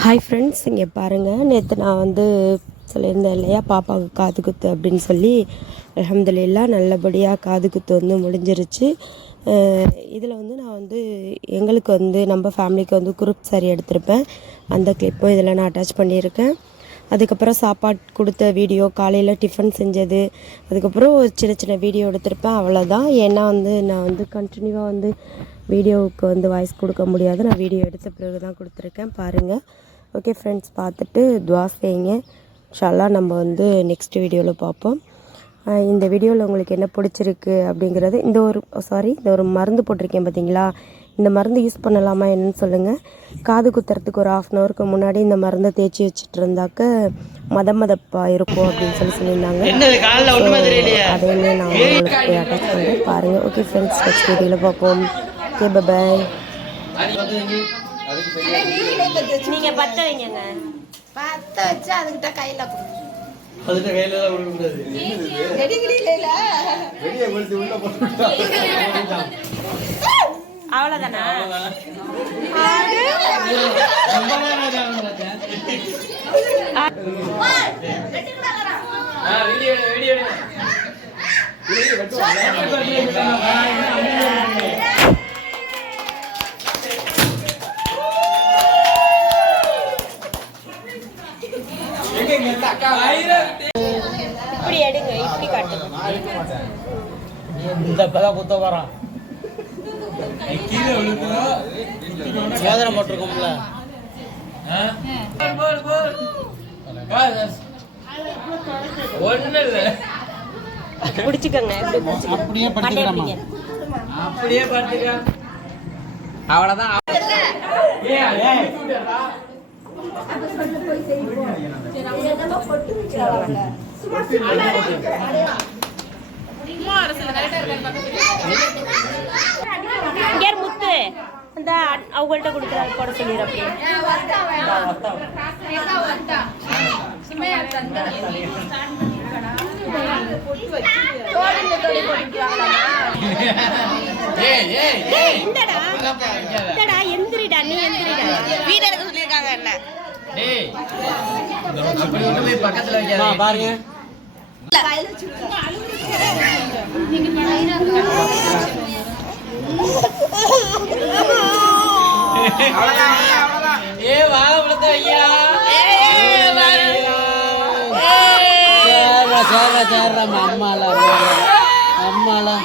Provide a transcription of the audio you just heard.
Hi friends இங்கே பாருங்கள் நேற்று நான் வந்து சொல்லியிருந்தேன் இல்லையா பாப்பாவுக்கு காது குத்து அப்படின்னு சொல்லி. அல்ஹம்துலில்லாஹ் நல்லபடியாக காது குத்து வந்து முடிஞ்சிருச்சு. இதில் வந்து நான் வந்து எங்களுக்கு வந்து நம்ம ஃபேமிலிக்கு வந்து குரூப் சாரி எடுத்திருப்பேன். அந்த கிளிப்பும் இதில் நான் அட்டாச் பண்ணியிருக்கேன். அதுக்கப்புறம் சாப்பாடு கொடுத்த வீடியோ காலையில் டிஃபன் செஞ்சது. அதுக்கப்புறம் ஒரு சின்ன சின்ன வீடியோ எடுத்திருப்பேன் அவ்வளோதான் ஏன்னா வந்து நான் வந்து கண்டினியூவாக வந்து வீடியோவுக்கு வந்து வாய்ஸ் கொடுக்க முடியாது. நான் வீடியோ எடுத்த பிறகு தான் கொடுத்துருக்கேன். பாருங்கள் ஓகே ஃப்ரெண்ட்ஸ் பார்த்துட்டு துவா செய்யுங்க. ஷாலா நம்ம வந்து நெக்ஸ்ட் வீடியோவில் பார்ப்போம். இந்த வீடியோவில் உங்களுக்கு என்ன பிடிச்சிருக்கு அப்படிங்கிறது இந்த ஒரு சாரி இந்த ஒரு மருந்து போட்டிருக்கேன் பார்த்தீங்களா இந்த மருந்து யூஸ் பண்ணலாமா என்னன்னு சொல்லுங்கள் காது குத்துறதுக்கு ஒரு ஆஃப் அன் ஹவருக்கு முன்னாடி இந்த மருந்தை தேய்ச்சி வச்சுட்டு இருந்தாக்க மத மதப்பாக இருக்கும் அப்படின்னு சொல்லி சொல்லியிருந்தாங்க. என்னது காலில் ஒண்ணுமே தெரியலையே? அதையுமே நான் உங்களுக்கு அட்டாச் பண்ணுறேன் பாருங்கள் ஓகே ஃப்ரெண்ட்ஸ் நெக்ஸ்ட் வீடியோவில் பார்ப்போம். ஓகே பாய் நீங்கள் பற்ற வைங்க பத்த வச்சு அதுகிட்ட கையில அதுக்கு கையில எல்லாம் கூடாது வீடியோ இப்படி எடுங்க இப்படி காட்டுங்க இந்த இப்பதான் குத்த போறான் சோதனை போட்டிருக்கோம்ல. ஒண்ணு இல்ல பிடிச்சிக்கோங்க அப்படியே மாட்டேன் அப்படியே பார்த்துக்க அவ்வளவுதான். அந்த அவங்கள்ட்ட கொடுக்குறாரு போட சொல்லிடு அப்படியே ஏய் ஏய் டேய், இந்தடா எந்திரிடா நீ எந்திரிடா. வீடு எடுக்க சொல்லியிருக்காங்க என்ன? பாருங்க. એ વાહ બળદૈયા એ વાહ ચાર ચાર મામાલા મામાલા